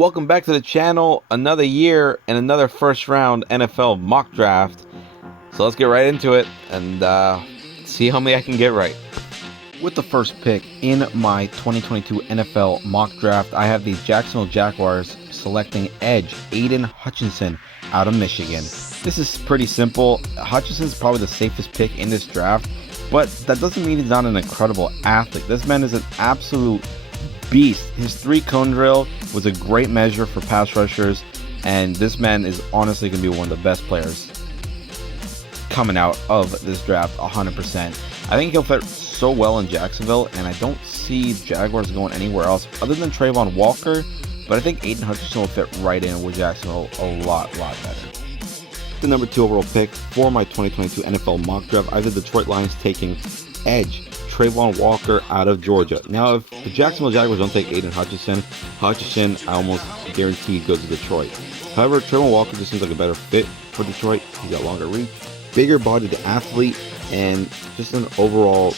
Welcome back to the channel. Another year and another first round NFL mock draft. So let's get right into it and see how many I can get right. With the first pick in my 2022 NFL mock draft, I have the Jacksonville Jaguars selecting edge Aiden Hutchinson out of Michigan. This is pretty simple. Hutchinson's probably the safest pick in this draft, but that doesn't mean he's not an incredible athlete. This man is an absolute beast. His 3-cone drill was a great measure for pass rushers, and this man is honestly going to be one of the best players coming out of this draft 100%. I think he'll fit so well in Jacksonville, and I don't see Jaguars going anywhere else other than Trayvon Walker, but I think Aiden Hutchinson will fit right in with Jacksonville a lot better. The number 2 overall pick for my 2022 NFL mock draft, I have the Detroit Lions taking edge Trayvon Walker out of Georgia. Now, if the Jacksonville Jaguars don't take Aiden Hutchinson, I almost guarantee goes to Detroit. However, Trayvon Walker just seems like a better fit for Detroit. He's got longer reach, bigger bodied athlete, and just an overall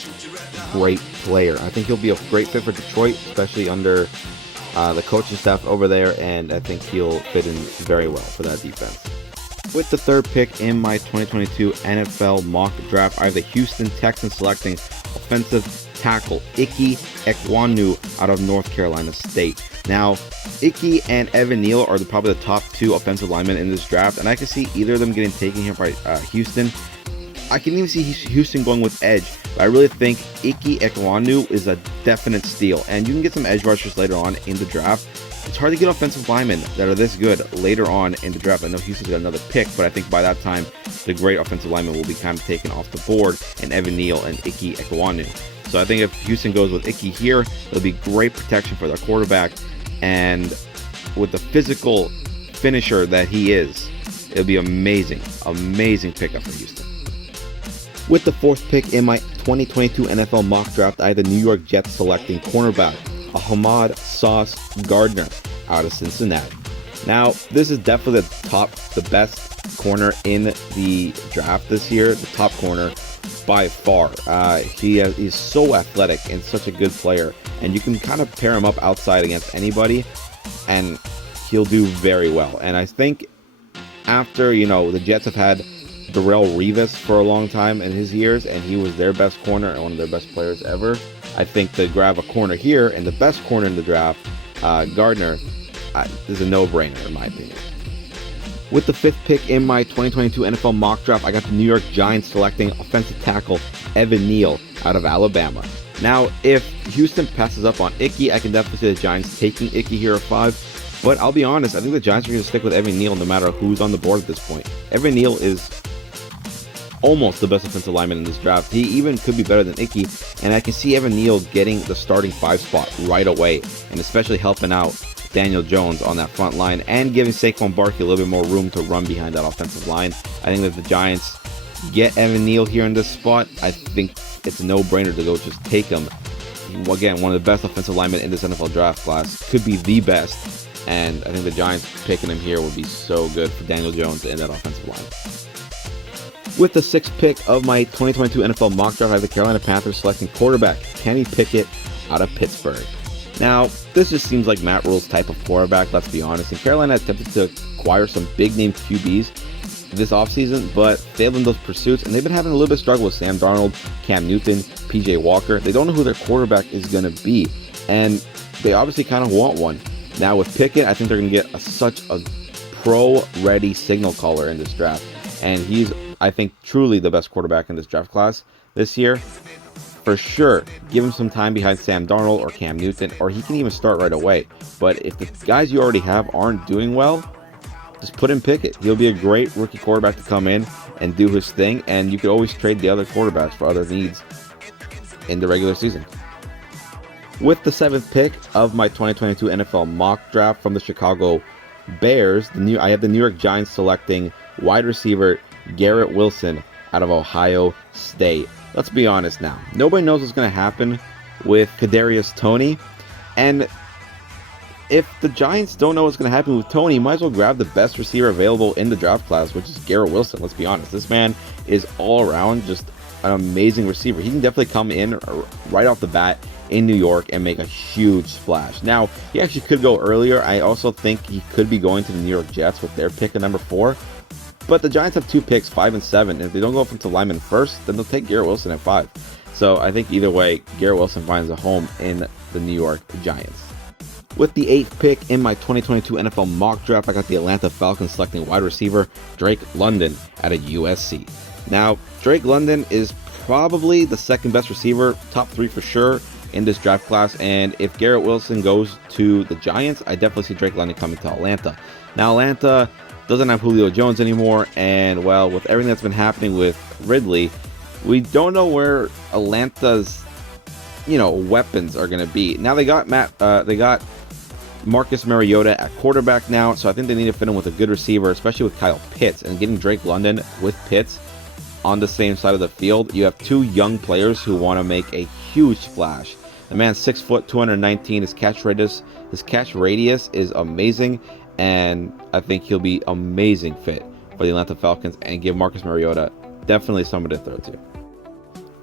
great player. I think he'll be a great fit for Detroit, especially under the coaching staff over there, and I think he'll fit in very well for that defense. With the third pick in my 2022 NFL mock draft, I have the Houston Texans selecting offensive tackle Ike Ekwonu out of North Carolina State. Now, Ike and Evan Neal are probably the top 2 offensive linemen in this draft, and I can see either of them getting taken here by Houston. I can even see Houston going with edge, but I really think Ike Ekwonu is a definite steal, and you can get some edge rushers later on in the draft. It's hard to get offensive linemen that are this good later on in the draft. I know Houston's got another pick, but I think by that time, the great offensive linemen will be kind of taken off the board, and Evan Neal and Ike Ekwonu. So I think if Houston goes with Ike here, it'll be great protection for their quarterback, and with the physical finisher that he is, it'll be amazing pickup for Houston. With the 4th pick in my 2022 NFL mock draft, I had the New York Jets selecting cornerback Ahmad Sauce Gardner out of Cincinnati. Now, this is definitely the best corner in the draft this year, the top corner by far. He's so athletic and such a good player, and you can kind of pair him up outside against anybody, and he'll do very well. And I think after, the Jets have had Darrelle Revis for a long time in his years, and he was their best corner and one of their best players ever. I think to grab a corner here, and the best corner in the draft, Gardner, is a no-brainer in my opinion. With the 5th pick in my 2022 NFL mock draft, I got the New York Giants selecting offensive tackle Evan Neal out of Alabama. Now, if Houston passes up on Ike, I can definitely see the Giants taking Ike here at 5. But I'll be honest, I think the Giants are going to stick with Evan Neal no matter who's on the board at this point. Evan Neal is almost the best offensive lineman in this draft. He even could be better than Ike, and I can see Evan Neal getting the starting 5 spot right away, and especially helping out Daniel Jones on that front line and giving Saquon Barkley a little bit more room to run behind that offensive line. I think that the Giants get Evan Neal here in this spot, I think it's a no-brainer to go just take him. Again, one of the best offensive linemen in this NFL draft class, could be the best, and I think the Giants picking him here would be so good for Daniel Jones in that offensive line. With the 6th pick of my 2022 NFL mock draft, I have the Carolina Panthers selecting quarterback Kenny Pickett out of Pittsburgh. Now, this just seems like Matt Rule's type of quarterback, let's be honest. And Carolina attempted to acquire some big-name QBs this offseason, but failed in those pursuits. And they've been having a little bit of struggle with Sam Darnold, Cam Newton, PJ Walker. They don't know who their quarterback is going to be, and they obviously kind of want one. Now, with Pickett, I think they're going to get such a pro-ready signal caller in this draft. And he's, I think, truly the best quarterback in this draft class this year. For sure, give him some time behind Sam Darnold or Cam Newton, or he can even start right away. But if the guys you already have aren't doing well, just put in Pickett. He'll be a great rookie quarterback to come in and do his thing, and you could always trade the other quarterbacks for other needs in the regular season. With the 7th pick of my 2022 NFL mock draft from the Chicago Bears, I have the New York Giants selecting wide receiver Garrett Wilson out of Ohio State. Let's be honest now. Nobody knows what's going to happen with Kadarius Toney, and if the Giants don't know what's going to happen with Toney, you might as well grab the best receiver available in the draft class, which is Garrett Wilson. Let's be honest. This man is all around just an amazing receiver. He can definitely come in right off the bat in New York and make a huge splash. Now, he actually could go earlier. I also think he could be going to the New York Jets with their pick at number 4. But the Giants have 2 picks, 5 and 7. And if they don't go offensive lineman first, then they'll take Garrett Wilson at 5. So I think either way, Garrett Wilson finds a home in the New York Giants. With the 8th pick in my 2022 NFL mock draft, I got the Atlanta Falcons selecting wide receiver Drake London out of USC. Now, Drake London is probably the second best receiver, top 3 for sure in this draft class. And if Garrett Wilson goes to the Giants, I definitely see Drake London coming to Atlanta. Now, Atlanta doesn't have Julio Jones anymore, and well, with everything that's been happening with Ridley, we don't know where Atlanta's weapons are going to be. Now they got Marcus Mariota at quarterback now, so I think they need to fit him with a good receiver, especially with Kyle Pitts. And getting Drake London with Pitts on the same side of the field, you have 2 young players who want to make a huge splash. The man's 6 foot, 219. His catch radius is amazing, and I think he'll be amazing fit for the Atlanta Falcons and give Marcus Mariota definitely someone to throw to.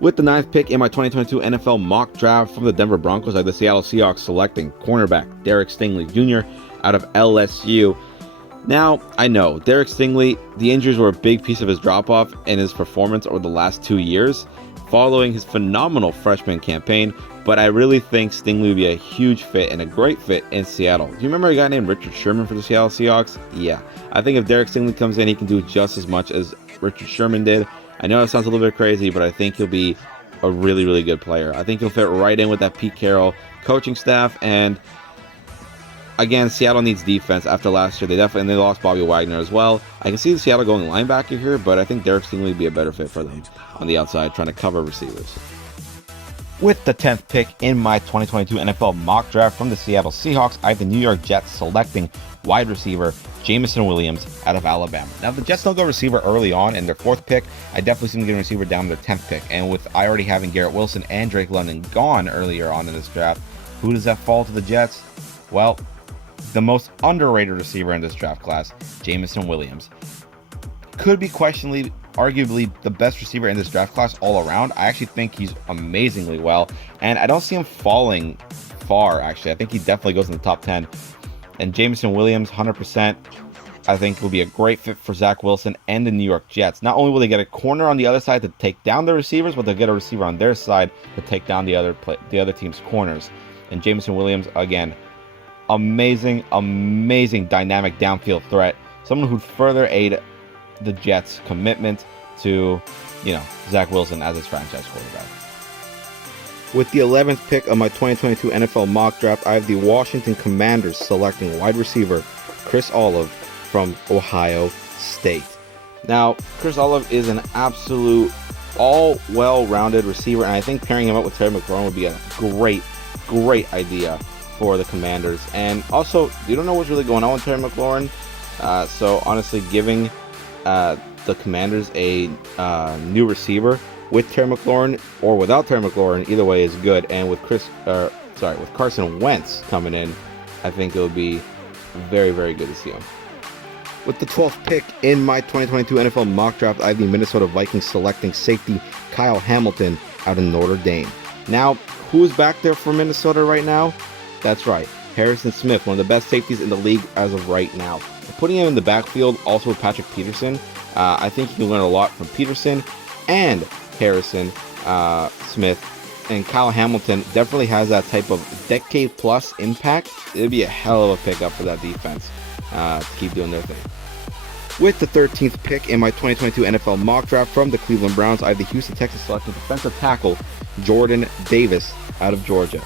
With the 9th pick in my 2022 NFL mock draft from the Denver Broncos, I have the Seattle Seahawks selecting cornerback Derek Stingley Jr. out of LSU. Now, I know Derek Stingley, the injuries were a big piece of his drop-off in his performance over the last 2 years, following his phenomenal freshman campaign, but I really think Stingley would be a huge fit and a great fit in Seattle. Do you remember a guy named Richard Sherman for the Seattle Seahawks? Yeah. I think if Derek Stingley comes in, he can do just as much as Richard Sherman did. I know it sounds a little bit crazy, but I think he'll be a really, really good player. I think he'll fit right in with that Pete Carroll coaching staff. And again, Seattle needs defense after last year. They lost Bobby Wagner as well. I can see Seattle going linebacker here, but I think Derek Stingley would be a better fit for them on the outside, trying to cover receivers. With the 10th pick in my 2022 NFL mock draft from the Seattle Seahawks, I have the New York Jets selecting wide receiver Jameson Williams out of Alabama. Now, the Jets don't go receiver early on in their 4th pick. I definitely see them getting receiver down to their 10th pick. And with I already having Garrett Wilson and Drake London gone earlier on in this draft, who does that fall to the Jets? Well, the most underrated receiver in this draft class, Jameson Williams. Could be arguably the best receiver in this draft class all around. I actually think he's amazingly well, and I don't see him falling far, actually. I think he definitely goes in the top 10. And Jameson Williams, 100%, I think will be a great fit for Zach Wilson and the New York Jets. Not only will they get a corner on the other side to take down the receivers, but they'll get a receiver on their side to take down the other team's corners. And Jameson Williams, again, amazing dynamic downfield threat. Someone who'd further aid the Jets' commitment to, Zach Wilson as his franchise quarterback. With the 11th pick of my 2022 NFL mock draft, I have the Washington Commanders selecting wide receiver Chris Olave from Ohio State. Now, Chris Olave is an absolute well-rounded receiver, and I think pairing him up with Terry McLaurin would be a great idea for the Commanders. And also, you don't know what's really going on with Terry McLaurin, so honestly, giving the Commanders a new receiver with Terry McLaurin or without Terry McLaurin, either way is good. And with with Carson Wentz coming in, I think it would be very, very good to see him. With the 12th pick in my 2022 NFL mock draft, I have the Minnesota Vikings selecting safety Kyle Hamilton out of Notre Dame. Now, who's back there for Minnesota right now? That's right, Harrison Smith, one of the best safeties in the league as of right now. Putting him in the backfield, also with Patrick Peterson, I think you can learn a lot from Peterson and Harrison Smith. And Kyle Hamilton definitely has that type of decade-plus impact. It'd be a hell of a pickup for that defense to keep doing their thing. With the 13th pick in my 2022 NFL mock draft from the Cleveland Browns, I have the Houston Texans selecting defensive tackle Jordan Davis out of Georgia.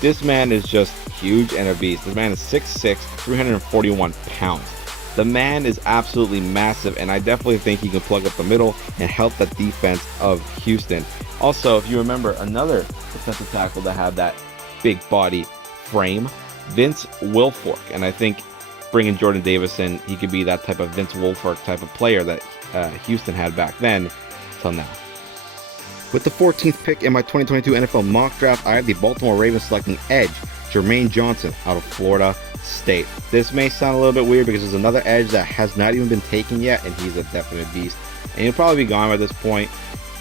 This man is just huge and a beast. This man is 6'6", 341 pounds. The man is absolutely massive, and I definitely think he can plug up the middle and help the defense of Houston. Also, if you remember another defensive tackle that had that big body frame, Vince Wilfork, and I think bringing Jordan Davis in, he could be that type of Vince Wilfork type of player that Houston had back then till now. With the 14th pick in my 2022 NFL mock draft, I have the Baltimore Ravens selecting edge Jermaine Johnson out of Florida State. This may sound a little bit weird because there's another edge that has not even been taken yet, and he's a definite beast. And he'll probably be gone by this point.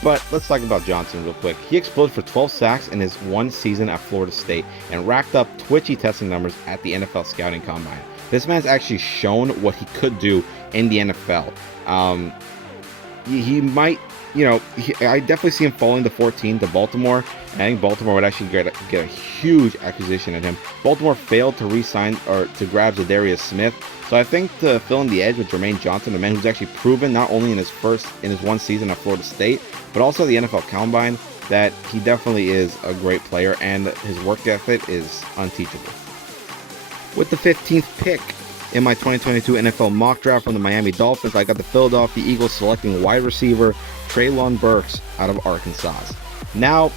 But let's talk about Johnson real quick. He exploded for 12 sacks in his one season at Florida State and racked up twitchy testing numbers at the NFL Scouting Combine. This man's actually shown what he could do in the NFL. He might, I definitely see him falling to 14 to Baltimore. I think Baltimore would actually get a huge acquisition at him. Baltimore failed to re-sign or to grab Zadarius Smith. So I think to fill in the edge with Jermaine Johnson, a man who's actually proven not only in his one season at Florida State, but also the NFL Combine, that he definitely is a great player and his work ethic is unteachable. With the 15th pick in my 2022 NFL mock draft from the Miami Dolphins, I got the Philadelphia Eagles selecting wide receiver Treylon Burks out of Arkansas. Now,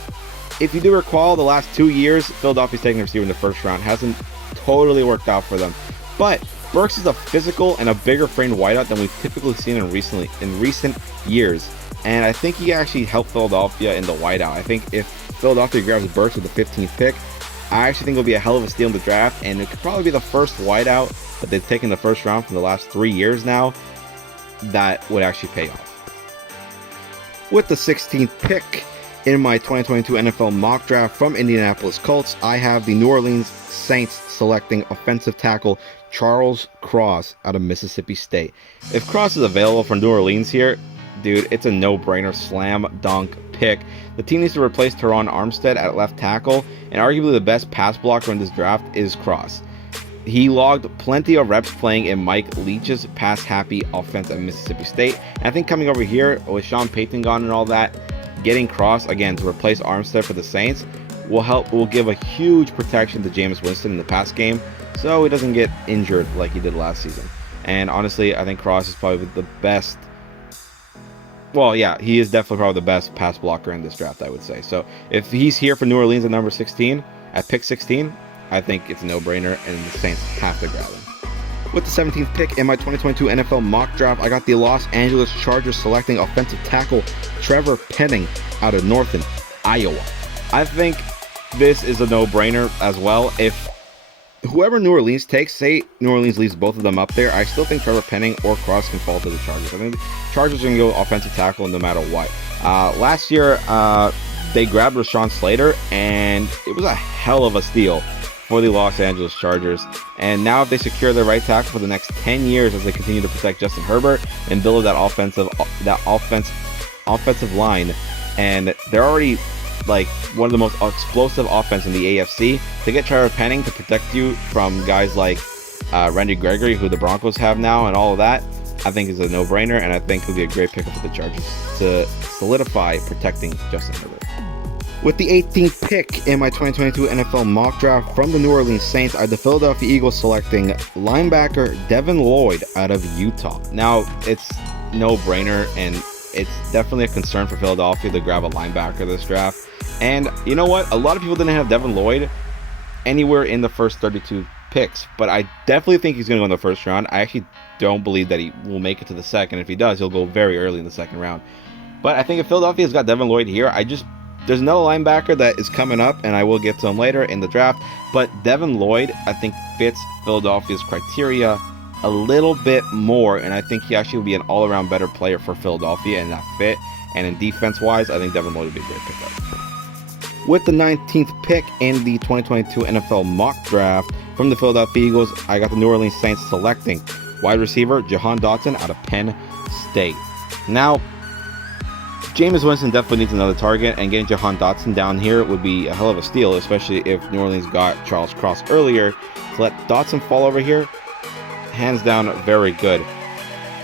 if you do recall, the last 2 years, Philadelphia's taking a receiver in the first round. Hasn't totally worked out for them. But Burks is a physical and a bigger framed wideout than we've typically seen in recent years. And I think he actually helped Philadelphia in the wideout. I think if Philadelphia grabs Burks with the 15th pick, I actually think it'll be a hell of a steal in the draft. And it could probably be the first wideout that they've taken the first round for the last 3 years now that would actually pay off. With the 16th pick in my 2022 NFL mock draft from Indianapolis Colts, I have the New Orleans Saints selecting offensive tackle Charles Cross out of Mississippi State. If Cross is available for New Orleans here, dude, it's a no-brainer, slam dunk pick. The team needs to replace Teron Armstead at left tackle, and arguably the best pass blocker in this draft is Cross. He logged plenty of reps playing in Mike Leach's pass-happy offense at Mississippi State. And I think coming over here with Sean Payton gone and all that, getting Cross again to replace Armstead for the Saints will give a huge protection to Jameis Winston in the pass game, so he doesn't get injured like he did last season. And honestly, I think Cross is probably the best. Well, yeah, he is definitely probably the best pass blocker in this draft, I would say. So if he's here for New Orleans at number 16, at pick 16, I think it's a no-brainer, and the Saints have to grab him. With the 17th pick in my 2022 NFL mock draft, I got the Los Angeles Chargers selecting offensive tackle Trevor Penning out of Norton, Iowa. I think this is a no-brainer as well. If whoever New Orleans takes, say New Orleans leaves both of them up there, I still think Trevor Penning or Cross can fall to the Chargers. I think the Chargers are going to go offensive tackle no matter what. Last year, they grabbed Rashawn Slater, and it was a hell of a steal for the Los Angeles Chargers. And now if they secure their right tackle for the next 10 years as they continue to protect Justin Herbert and build that offensive line, and they're already like one of the most explosive offense in the AFC, to get Trevor Penning to protect you from guys like Randy Gregory, who the Broncos have now, and all of that, I think is a no-brainer, and I think it'll be a great pickup for the Chargers to solidify protecting Justin Herbert. With the 18th pick in my 2022 NFL mock draft from the New Orleans Saints, I had the Philadelphia Eagles selecting linebacker Devin Lloyd out of Utah. Now, it's no-brainer, and it's definitely a concern for Philadelphia to grab a linebacker this draft. And you know what? A lot of people didn't have Devin Lloyd anywhere in the first 32 picks, but I definitely think he's going to go in the first round. I actually don't believe that he will make it to the second. If he does, he'll go very early in the second round. But I think if Philadelphia's got Devin Lloyd here, there's another linebacker that is coming up, and I will get to him later in the draft. But Devin Lloyd, I think, fits Philadelphia's criteria a little bit more, and I think he actually will be an all-around better player for Philadelphia in that fit. And in defense-wise, I think Devin Lloyd would be a great pickup. With the 19th pick in the 2022 NFL mock draft from the Philadelphia Eagles, I got the New Orleans Saints selecting wide receiver Jahan Dotson out of Penn State. Now, Jameis Winston definitely needs another target, and getting Jahan Dotson down here would be a hell of a steal, especially if New Orleans got Charles Cross earlier. To let Dotson fall over here, hands down, very good.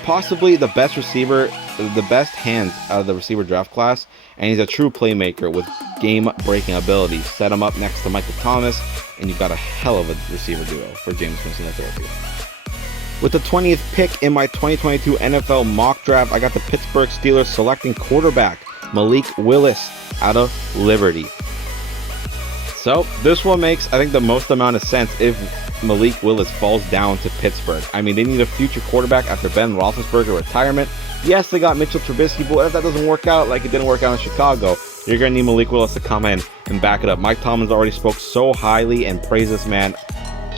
Possibly the best receiver, the best hands out of the receiver draft class, and he's a true playmaker with game-breaking ability. Set him up next to Michael Thomas, and you've got a hell of a receiver duo for Jameis Winston to throw to. With the 20th pick in my 2022 NFL mock draft, I got the Pittsburgh Steelers selecting quarterback Malik Willis out of Liberty. So this one makes, I think, the most amount of sense if Malik Willis falls down to Pittsburgh. I mean, they need a future quarterback after Ben Roethlisberger retirement. Yes, they got Mitchell Trubisky, but if that doesn't work out like it didn't work out in Chicago, you're going to need Malik Willis to come in and back it up. Mike Tomlin already spoke so highly and praised this man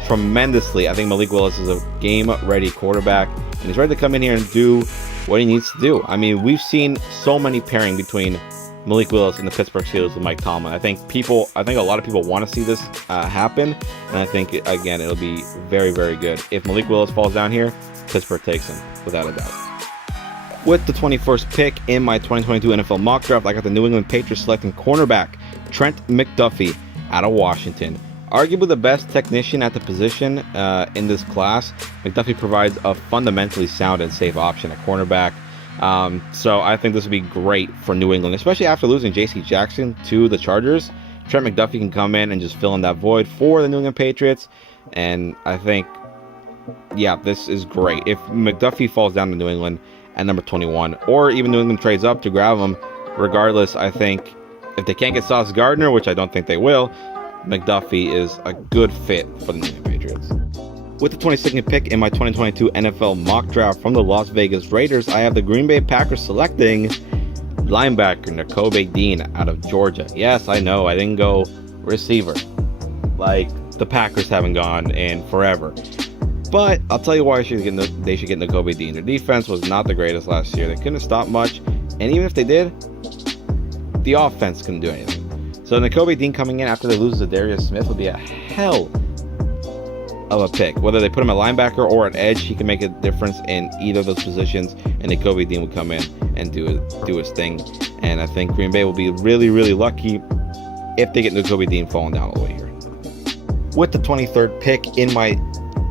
tremendously. I think Malik Willis is a game-ready quarterback, and he's ready to come in here and do what he needs to do. I mean, we've seen so many pairing between Malik Willis and the Pittsburgh Steelers with Mike Tomlin. I think a lot of people want to see this happen, and I think again it'll be very, very good. If Malik Willis falls down here, Pittsburgh takes him without a doubt. With the 21st pick in my 2022 NFL mock draft, I got the New England Patriots selecting cornerback Trent McDuffie out of Washington. Arguably the best technician at the position in this class, McDuffie provides a fundamentally sound and safe option at cornerback. So I think this would be great for New England, especially after losing J.C. Jackson to the Chargers. Trent McDuffie can come in and just fill in that void for the New England Patriots, and I think, yeah, this is great. If McDuffie falls down to New England at number 21, or even New England trades up to grab him, regardless, I think if they can't get Sauce Gardner, which I don't think they will, McDuffie is a good fit for the New England Patriots. With the 22nd pick in my 2022 NFL mock draft from the Las Vegas Raiders, I have the Green Bay Packers selecting linebacker Nakobe Dean out of Georgia. Yes, I know, I didn't go receiver like the Packers haven't gone in forever. But I'll tell you why they should get Nakobe Dean. Their defense was not the greatest last year. They couldn't stop much, and even if they did, the offense couldn't do anything. So Nakobe Dean coming in after they lose to Darius Smith would be a hell of a pick. Whether they put him at linebacker or at edge, he can make a difference in either of those positions, and Nakobe Dean would come in and do his thing. And I think Green Bay will be really, really lucky if they get Nakobe Dean falling down all the way here. With the 23rd pick in my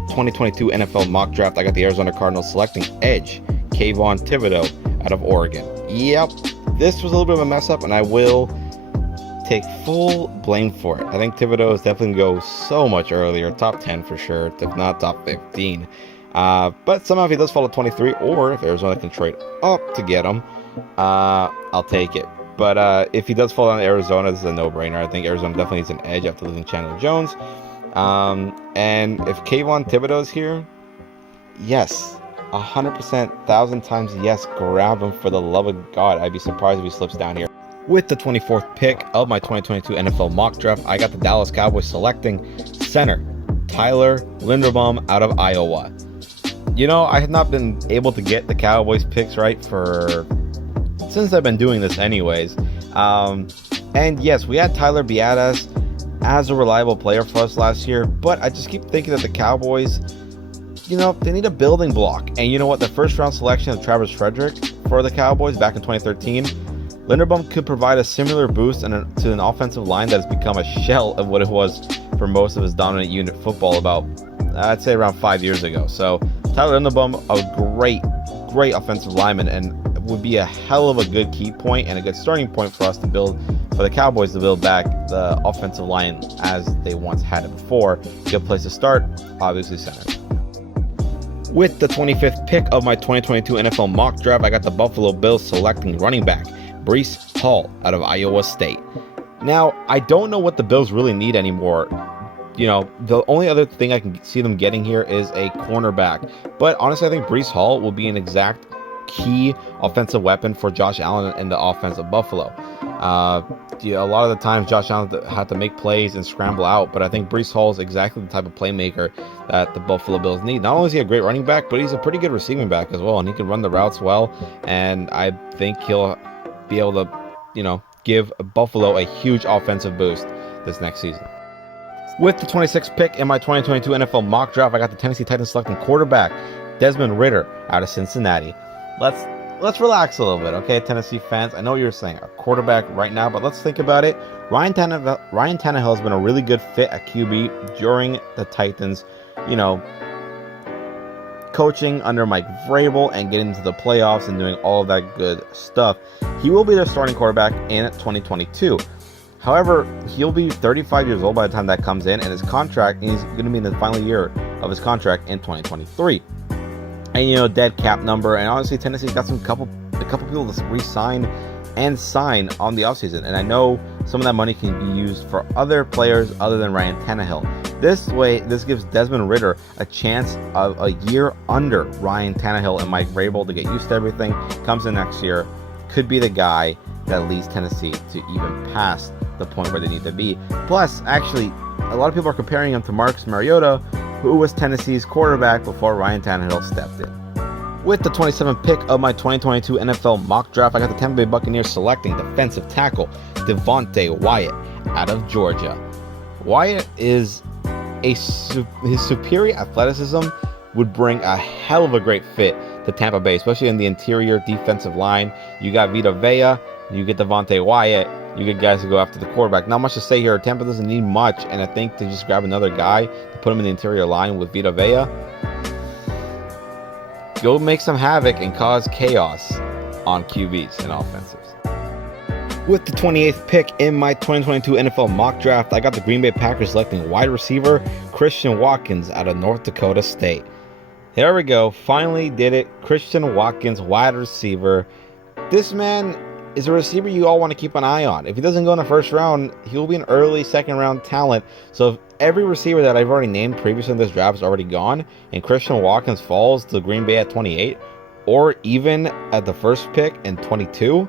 2022 NFL mock draft, I got the Arizona Cardinals selecting edge Kayvon Thibodeaux out of Oregon. Yep, this was a little bit of a mess up, and I will take full blame for it. I think Thibodeaux is definitely going to go so much earlier, top 10 for sure, if not top 15. But somehow if he does fall to 23, or if Arizona can trade up to get him, I'll take it. But if he does fall down to Arizona, this is a no-brainer. I think Arizona definitely needs an edge after losing Chandler Jones. And if Kayvon Thibodeaux is here, yes, 100%, 1,000 times yes, grab him for the love of God. I'd be surprised if he slips down here. With the 24th pick of my 2022 NFL mock draft, I got the Dallas Cowboys selecting center Tyler Linderbaum out of Iowa. You know, I have not been able to get the Cowboys picks right since I've been doing this anyways. And yes, we had Tyler Biadasz as a reliable player for us last year, but I just keep thinking that the Cowboys, you know, they need a building block. And you know what? The first round selection of Travis Frederick for the Cowboys back in 2013, Linderbaum could provide a similar boost to an offensive line that has become a shell of what it was for most of his dominant unit football about, I'd say, around 5 years ago. So Tyler Linderbaum, a great offensive lineman, and would be a hell of a good key point and a good starting point for us to build, for the Cowboys to build back the offensive line as they once had it before. Good place to start, obviously center. With the 25th pick of my 2022 NFL mock draft, I got the Buffalo Bills selecting running back Breece Hall out of Iowa State. Now, I don't know what the Bills really need anymore. You know, the only other thing I can see them getting here is a cornerback. But honestly, I think Breece Hall will be an exact key offensive weapon for Josh Allen in the offense of Buffalo. A lot of the times Josh Allen had to make plays and scramble out, but I think Breece Hall is exactly the type of playmaker that the Buffalo Bills need. Not only is he a great running back, but he's a pretty good receiving back as well, and he can run the routes well, and I think he'll be able to, you know, give Buffalo a huge offensive boost this next season. With the 26th pick in my 2022 NFL mock draft, I got the Tennessee Titans selecting quarterback Desmond Ridder out of Cincinnati. Let's relax a little bit, okay, Tennessee fans? I know you're saying a quarterback right now, but let's think about it. Ryan Tannehill has been a really good fit at QB during the Titans, you know, coaching under Mike Vrabel and getting into the playoffs and doing all of that good stuff. He will be their starting quarterback in 2022. However, he'll be 35 years old by the time that comes in, and he's going to be in the final year of his contract in 2023. And, you know, dead cap number, and honestly, Tennessee's got a couple people to re-sign and sign on the offseason. And I know some of that money can be used for other players other than Ryan Tannehill. This gives Desmond Ridder a chance of a year under Ryan Tannehill and Mike Vrabel to get used to everything. Comes in next year, could be the guy that leads Tennessee to even past the point where they need to be. Plus, actually, a lot of people are comparing him to Marcus Mariota, who was Tennessee's quarterback before Ryan Tannehill stepped in. With the 27th pick of my 2022 NFL mock draft, I got the Tampa Bay Buccaneers selecting defensive tackle Devonte Wyatt out of Georgia. Wyatt is his superior athleticism would bring a hell of a great fit to Tampa Bay, especially in the interior defensive line. You got Vita Vea, you get Devonte Wyatt, you get guys to go after the quarterback. Not much to say here. Tampa doesn't need much, and I think to just grab another guy to put him in the interior line with Vita Vea, go make some havoc and cause chaos on QBs and offensives. With the 28th pick in my 2022 NFL mock draft, I got the Green Bay Packers selecting wide receiver Christian Watkins out of North Dakota State. There we go. Finally did it. Christian Watkins, wide receiver. This man is a receiver you all want to keep an eye on. If he doesn't go in the first round, he'll be an early second round talent. So if every receiver that I've already named previously in this draft is already gone, and Christian Watkins falls to Green Bay at 28, or even at the first pick in 22,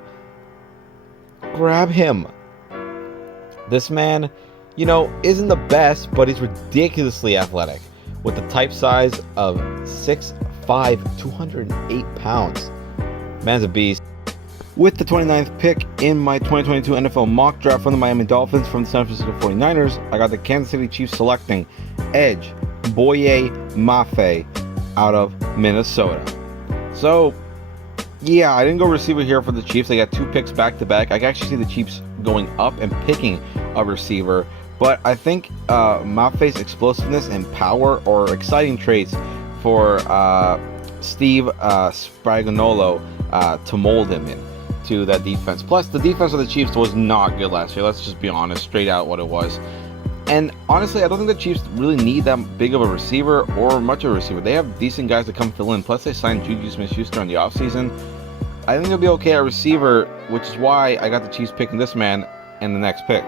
grab him. This man, isn't the best, but he's ridiculously athletic with a type size of 6'5", 208 pounds. Man's a beast. With the 29th pick in my 2022 NFL mock draft from the Miami Dolphins from the San Francisco 49ers, I got the Kansas City Chiefs selecting edge Boye Mafe out of Minnesota. So, yeah, I didn't go receiver here for the Chiefs. They got 2 picks back-to-back. I can actually see the Chiefs going up and picking a receiver, but I think Mafe's explosiveness and power are exciting traits for Steve Spagnuolo to mold him into that defense. Plus, the defense of the Chiefs was not good last year. Let's just be honest, straight out what it was. And honestly, I don't think the Chiefs really need that big of a receiver or much of a receiver. They have decent guys to come fill in. Plus, they signed Juju Smith-Schuster in the offseason. I think they'll be okay at receiver, which is why I got the Chiefs picking this man in the next pick.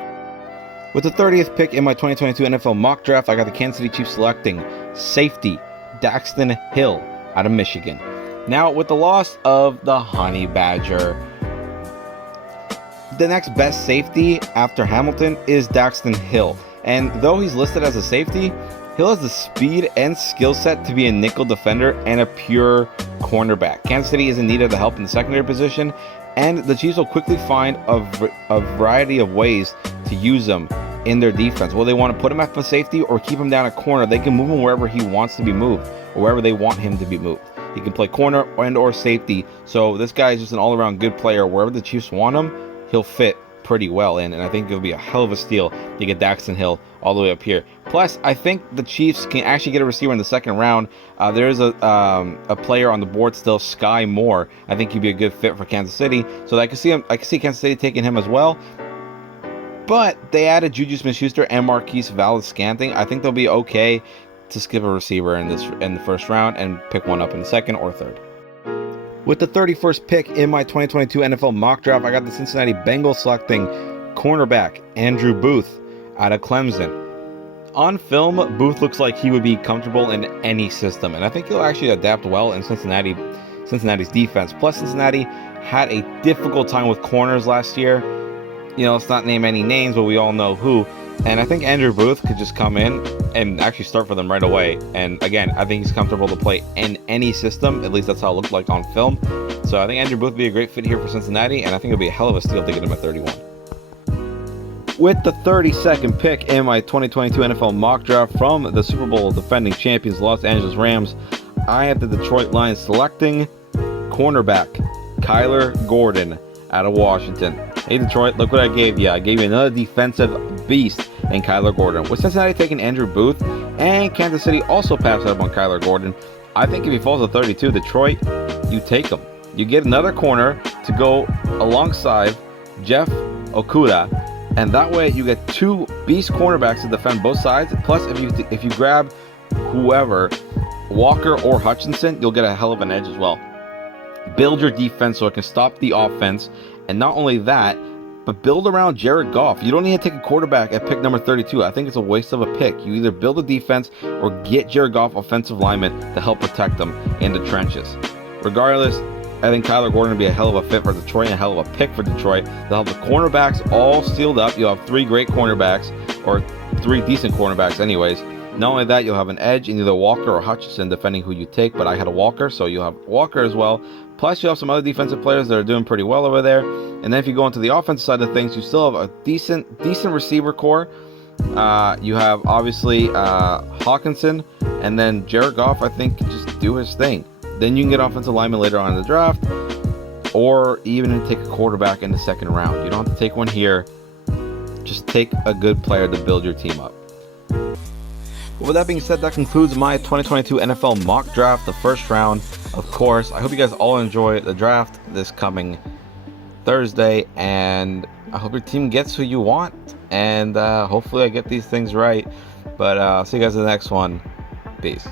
With the 30th pick in my 2022 NFL mock draft, I got the Kansas City Chiefs selecting safety Daxton Hill out of Michigan. Now, with the loss of the Honey Badger, the next best safety after Hamilton is Daxton Hill. And though he's listed as a safety, Hill has the speed and skill set to be a nickel defender and a pure cornerback. Kansas City is in need of the help in the secondary position, and the Chiefs will quickly find a variety of ways to use them in their defense. Will they want to put him at the safety or keep him down at corner? They can move him wherever he wants to be moved or wherever they want him to be moved. He can play corner and or safety. So this guy is just an all-around good player. Wherever the Chiefs want him, he'll fit pretty well in, and I think it'll be a hell of a steal to get Daxton Hill all the way up here. Plus, I think the Chiefs can actually get a receiver in the second round. There is a player on the board still, Sky Moore. I think he'd be a good fit for Kansas City. So I can see Kansas City taking him as well. But they added Juju Smith-Schuster and Marquise Valdes-Scantling. I think they'll be okay to skip a receiver in the first round and pick one up in the second or third. With the 31st pick in my 2022 NFL mock draft, I got the Cincinnati Bengals selecting cornerback Andrew Booth out of Clemson. On film, Booth looks like he would be comfortable in any system, and I think he'll actually adapt well in Cincinnati's defense. Plus, Cincinnati had a difficult time with corners last year. Let's not name any names, but we all know who. And I think Andrew Booth could just come in and actually start for them right away. And again, I think he's comfortable to play in any system. At least that's how it looked like on film. So I think Andrew Booth would be a great fit here for Cincinnati, and I think it'll be a hell of a steal to get him at 31. With the 32nd pick in my 2022 NFL mock draft from the Super Bowl defending champions Los Angeles Rams, I have the Detroit Lions selecting cornerback Kyler Gordon out of Washington. Hey Detroit, look what I gave you. I gave you another defensive beast in Kyler Gordon. With Cincinnati taking Andrew Booth and Kansas City also passed up on Kyler Gordon, I think if he falls to 32, Detroit, you take him. You get another corner to go alongside Jeff Okudah, and that way you get 2 beast cornerbacks to defend both sides. Plus, if you grab whoever, Walker or Hutchinson, you'll get a hell of an edge as well. Build your defense so it can stop the offense. And not only that, but build around Jared Goff. You don't need to take a quarterback at pick number 32. I think it's a waste of a pick. You either build a defense or get Jared Goff offensive linemen to help protect them in the trenches. Regardless, I think Kyler Gordon will be a hell of a fit for Detroit and a hell of a pick for Detroit. They'll have the cornerbacks all sealed up. You'll have 3 great cornerbacks, or 3 decent cornerbacks anyways. Not only that, you'll have an edge in either Walker or Hutchinson, depending who you take, but I had a Walker, so you'll have Walker as well. Plus, you have some other defensive players that are doing pretty well over there. And then if you go into the offensive side of things, you still have a decent receiver core. You have, obviously, Hawkinson, and then Jared Goff, I think, can just do his thing. Then you can get offensive linemen later on in the draft, or even take a quarterback in the second round. You don't have to take one here. Just take a good player to build your team up. With that being said, that concludes my 2022 NFL mock draft, the first round. Of course, I hope you guys all enjoy the draft this coming Thursday, and I hope your team gets who you want, and hopefully I get these things right. But I'll see you guys in the next one. Peace.